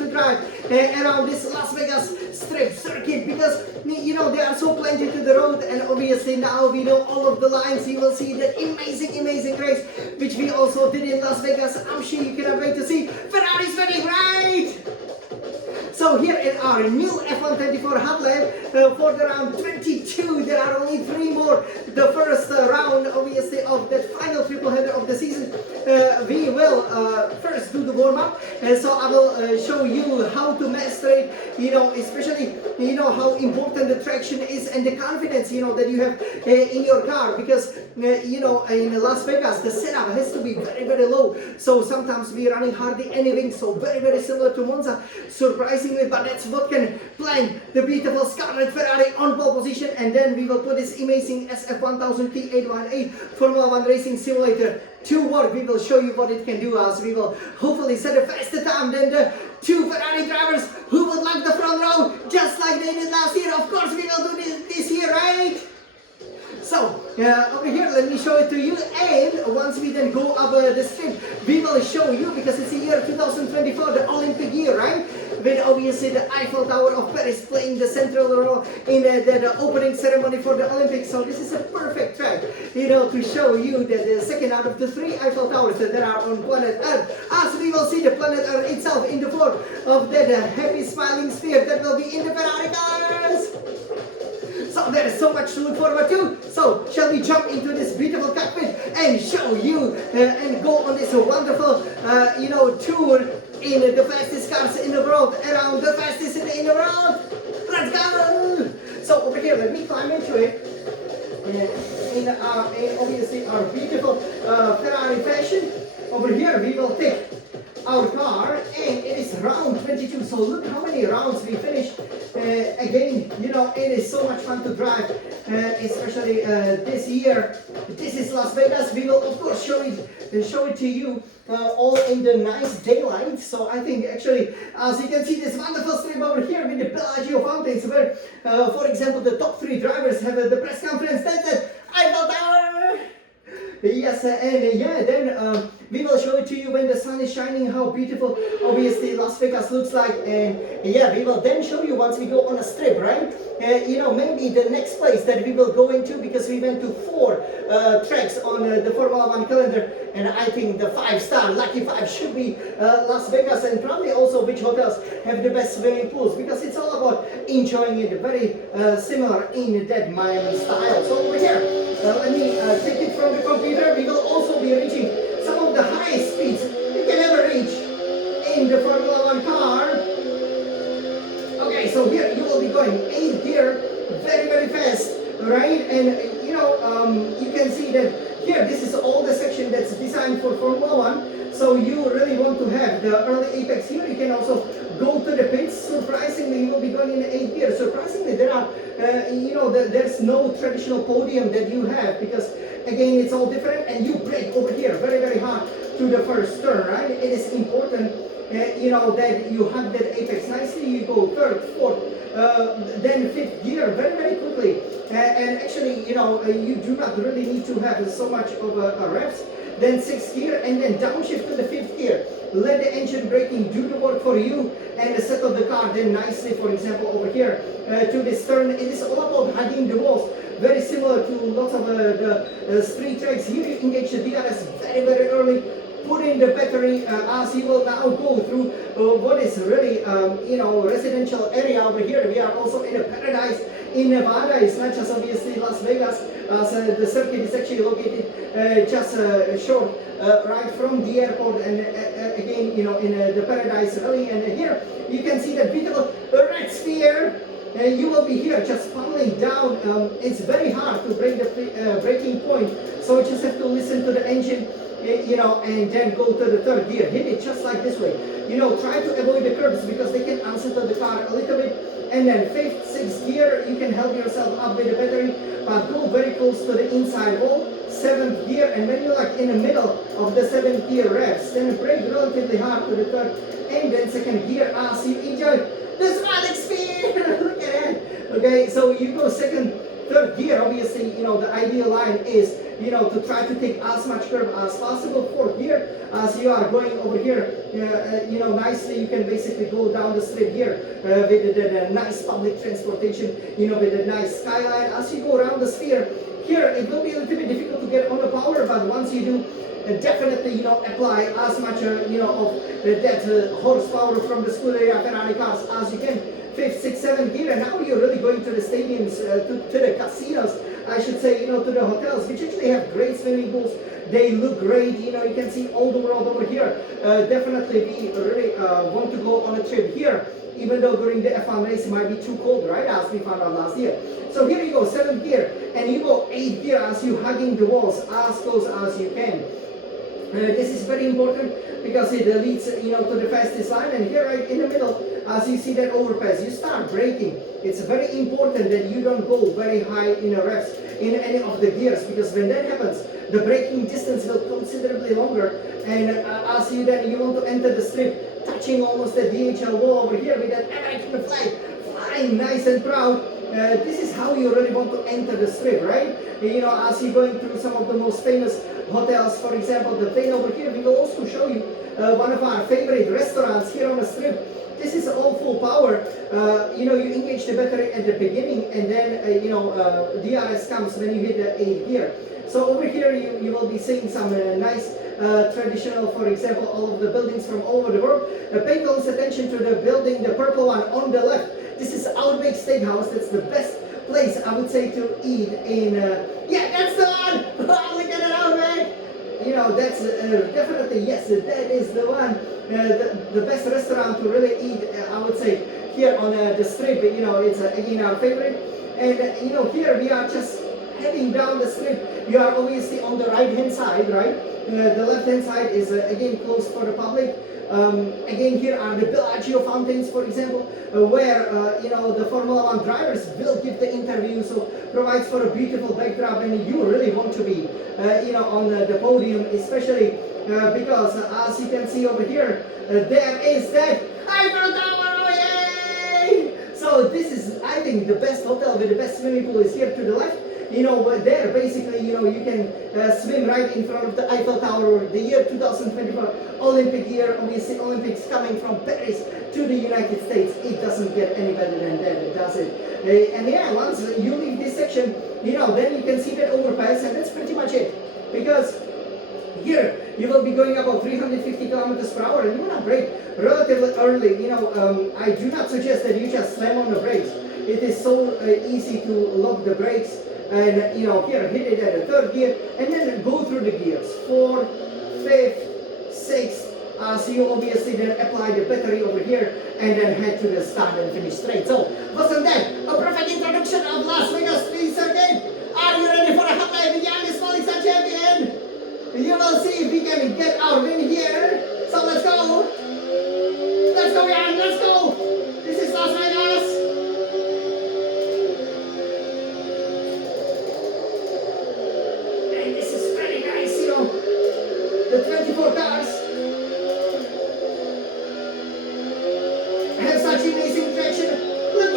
to drive around this Las Vegas strip circuit, because you know they are so plenty to the road, and obviously now we know all of the lines. You will see that amazing race which we also did in Las Vegas. I'm sure you cannot wait to see. Ferrari's winning, right? So here in our new F124 hot lap for the round 22, there are only 3 more. The first round, obviously, of that final triple header of the season. We will first do the warm-up, and so I will show you how to master it, you know, especially, you know, how important the traction is and the confidence, you know, that you have in your car, because, you know, in Las Vegas, the setup has to be very low, so sometimes we're running hardly anything, so very similar to Monza, surprisingly, but that's what can plan the beautiful Scarlet Ferrari on pole position, and then we will put this amazing SF1000 T818 Formula 1 Racing Simulator to work. We will show you what it can do, as we will hopefully set a faster time than the 2 Ferrari drivers who would lock the front row just like they did last year. Of course we will do this year, right? So, over here, let me show it to you, and once we then go up the strip, we will show you, because it's the year 2024, the Olympic year, right? With obviously the Eiffel Tower of Paris playing the central role in the opening ceremony for the Olympics. So this is a perfect track, you know, to show you that the second out of the 3 Eiffel Towers that there are on planet Earth, as we will see the planet Earth itself in the form of that happy smiling sphere that will be in the Ferrari cars. So there is so much to look forward to. So shall we jump into this beautiful cockpit and show you and go on this wonderful, you know, tour in the fastest cars in the world, around the fastest in the world. Let's go! So over here, let me climb into it. In obviously our beautiful Ferrari fashion. Over here we will take our car, and it is round 22, so look how many rounds we finished. Again, you know, it is so much fun to drive, especially this year. This is Las Vegas. We will of course show it to you all in the nice daylight. So I think actually, as you can see, this wonderful strip over here with the Bellagio fountains, where for example the top 3 drivers have the press conference. That's it, Eiffel Tower. Yes, and yeah, then we will show it to you when the sun is shining, how beautiful obviously Las Vegas looks like. And yeah, we will then show you once we go on a strip, right? You know, maybe the next place that we will go into, because we went to 4 tracks on the Formula 1 calendar, and I think the 5-star Lucky 5 should be Las Vegas, and probably also which hotels have the best swimming pools, because it's all about enjoying it very similar in that Miami style. So over here, let me take it from the computer. We will also be reaching some of the highest speeds you can ever reach in the Formula 1 car. Okay, so here you will be going 8th gear, very fast, right? And you know, you can see that here, this is all the section that's designed for Formula 1. So you really want to have the early apex here. You can also go to the pits. Surprisingly, you will be going in the 8th gear. Surprisingly, there are, you know, there's no traditional podium that you have, because again, it's all different, and you brake over here very hard to the first turn, right? It is important, you know, that you have that apex nicely. You go 3rd, 4th, then 5th gear very quickly. And actually, you know, you do not really need to have so much of a reps. Then 6th gear, and then downshift to the 5th gear. Let the engine braking do the work for you, and settle the car then nicely. For example, over here to this turn, it is all about hugging the walls. Very similar to lots of the street tracks. Here you engage the DRS very early. Put in the battery as you will now go through what is really, you know, residential area over here. We are also in a paradise in Nevada. It's not just obviously Las Vegas, as the circuit is actually located just short right from the airport, and again, you know, in the Paradise Valley. And here you can see the beautiful red sphere. You will be here just pummeling down. It's very hard to break the breaking point, so you just have to listen to the engine, you know, and then go to the 3rd gear. Hit it just like this way. You know, try to avoid the curbs because they can unsettle the car a little bit. And then 5th, 6th gear, you can help yourself up with the battery, but go very close to the inside wall. 7th gear, and when you're like in the middle of the 7th gear revs, then brake relatively hard to the 3rd, and then 2nd gear as you enjoy the smiling sphere. Look at that. Okay, so you go 2nd, 3rd gear. Obviously, you know, the ideal line is you know, to try to take as much curb as possible. Fourth gear, as you are going over here, you know, nicely, you can basically go down the strip here with the nice public transportation, you know, with a nice skyline. As you go around the sphere, here it will be a little bit difficult to get on the power, but once you do, definitely, you know, apply as much, you know, of that horsepower from the Scuderia Ferrari cars as you can. Fifth, sixth, seventh gear, and now you're really going to the stadiums, to the casinos, I should say, you know, to the hotels, which actually have great swimming pools. They look great, you know, you can see all the world over here. Definitely we really want to go on a trip here, even though during the F1 race it might be too cold, right, as we found out last year. So here you go, seventh gear, and you go eighth gear as you hugging the walls as close as you can. This is very important because it leads, you know, to the fastest line, and here right in the middle, as you see that overpass, you start braking. It's very important that you don't go very high in the revs in any of the gears, because when that happens, the braking distance will considerably longer, and as you want to enter the strip, touching almost the DHL wall over here with that American flag flying nice and proud. This is how you really want to enter the strip, right? You know, as you're going through some of the most famous hotels, for example, the plane over here, we will also show you one of our favorite restaurants here on the strip. This is all full power. You know, you engage the battery at the beginning, and then, you know, DRS comes when you hit the 8th gear. So over here, you will be seeing some nice traditional, for example, all of the buildings from all over the world. Pay close attention to the building, the purple one on the left. This is Outback Steakhouse. That's the best place, I would say, to eat in, yeah, that's the one! Look at that Outback! You know, that's definitely, yes, that is the one. The best restaurant to really eat, I would say, here on the strip. You know, it's again our favorite. And you know, here we are just heading down the strip. You are obviously on the right hand side, right? The left hand side is again closed for the public. Again, here are the Bellagio fountains, for example, where you know, the Formula One drivers will give the interview, so provides for a beautiful backdrop, and you really want to be, you know, on the podium, especially because as you can see over here, there is that Eiffel Tower. Oh, yay! So this is, I think, the best hotel with the best swimming pool is here to the left. You know, there basically, you know, you can swim right in front of the Eiffel Tower. The year 2024 Olympic year, obviously Olympics coming from Paris to the United States. It doesn't get any better than that, does it? And yeah, once you leave this section, you know, then you can see that overpass, and that's pretty much it. Because here you will be going about 350 kilometers per hour, and you want to brake relatively early. You know, I do not suggest that you just slam on the brakes. It is so easy to lock the brakes. And you know, here hit it at the third gear, and then go through the gears. Fourth, fifth, sixth. So you obviously then apply the battery over here, and then head to the start and finish straight. So wasn't that a perfect introduction of Las Vegas Prix circuit? Are you ready for a hot lap with youngest falling star champion? You will see if we can get our win here. So let's go. Let's go, Jan. Let's go. This is Las Vegas. The 24 cars have such amazing traction. Look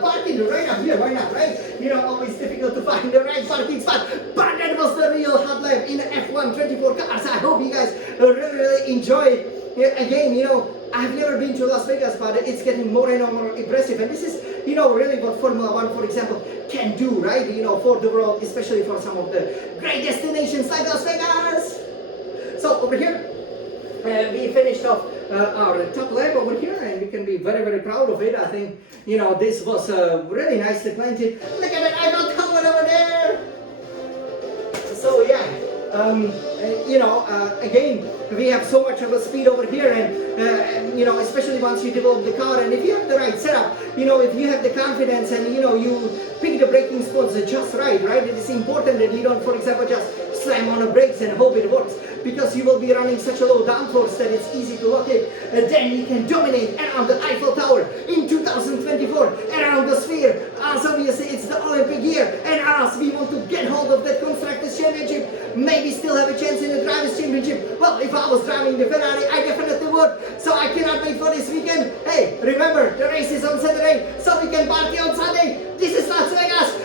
parking right up here, why not, right? You know, always difficult to find the right parking spot, but that was the real hot lap in the F1 24 cars. I hope you guys really enjoy it. Again, you know, I've never been to Las Vegas, but it's getting more and more impressive. And this is, you know, really what Formula One, for example, can do, right? You know, for the world, especially for some of the great destinations like Las Vegas. So over here, we finished off our top lap over here, and we can be very, very proud of it. I think, you know, this was really nicely planted. Look at that Eiffel Tower over there. So yeah. You know, again, we have so much of a speed over here, and you know, especially once you develop the car, and if you have the right setup, you know, if you have the confidence, and you know, you pick the braking spots just right, it is important that you don't, for example, just slam on the brakes and hope it works, because you will be running such a low downforce that it's easy to lock it. Then you can dominate around the Eiffel Tower in 2024, around the sphere. As obviously it's the Olympic year, and as we want to get hold of that Constructors' Championship, maybe still have a chance in the Drivers' Championship. Well, if I was driving the Ferrari, I definitely would. So I cannot wait for this weekend. Hey, remember, the race is on Saturday, so we can party on Sunday. This is Las Vegas.